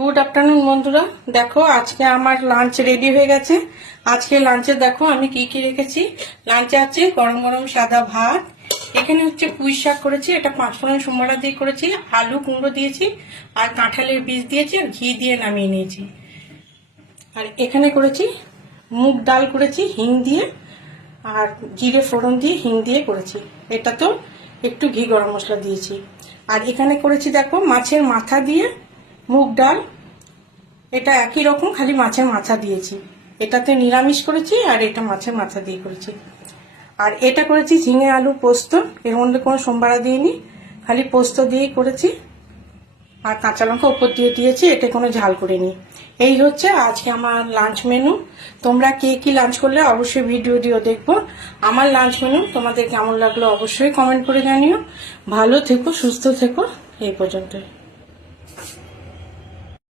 Good afternoon বন্ধুরা, দেখো আজকে আমার লাঞ্চ রেডি হয়ে গেছে। আজকে লাঞ্চে দেখো আমি কি কি রেখেছি। লাঞ্চে আছে গরম গরম সাদা ভাত, এখানে হচ্ছে পুঁই শাক করেছি, এটা পাঁচফোড়ন সোমবারা দিয়ে করেছি, আলু কুমড়ো দিয়েছি, আর কাঁঠালের বীজ দিয়েছি, আর ঘি দিয়ে নামিয়ে নিয়েছি। আর এখানে করেছি মুগ ডাল করেছি হিং দিয়ে, আর জিরে ফোড়ন দিয়ে হিং দিয়ে করেছি। এটা তো একটু ঘি গরম মশলা দিয়েছি। আর এখানে করেছি দেখো মাছের মাথা দিয়ে মুগ ডাল, এটা একই রকম, খালি মাছের মাথা দিয়েছি। এটাতে নিরামিষ করেছি, আর এটা মাছের মাথা দিয়ে করেছি। আর এটা করেছি ঝিঙে আলু পোস্ত, এর মধ্যে কোনো সোমবারা দিইনি, খালি পোস্ত দিয়েই করেছি। আর কাঁচা লঙ্কা উপর দিয়ে দিয়েছি, এটা কোনো ঝাল করিনি। এই হচ্ছে আজকে আমার লাঞ্চ মেনু। তোমরা কে কি লাঞ্চ করলে অবশ্যই ভিডিও দেখবো। আমার লাঞ্চ মেনু তোমাদের কেমন লাগলো অবশ্যই কমেন্ট করে জানিও। ভালো থেকো, সুস্থ থেকো, এই পর্যন্তই।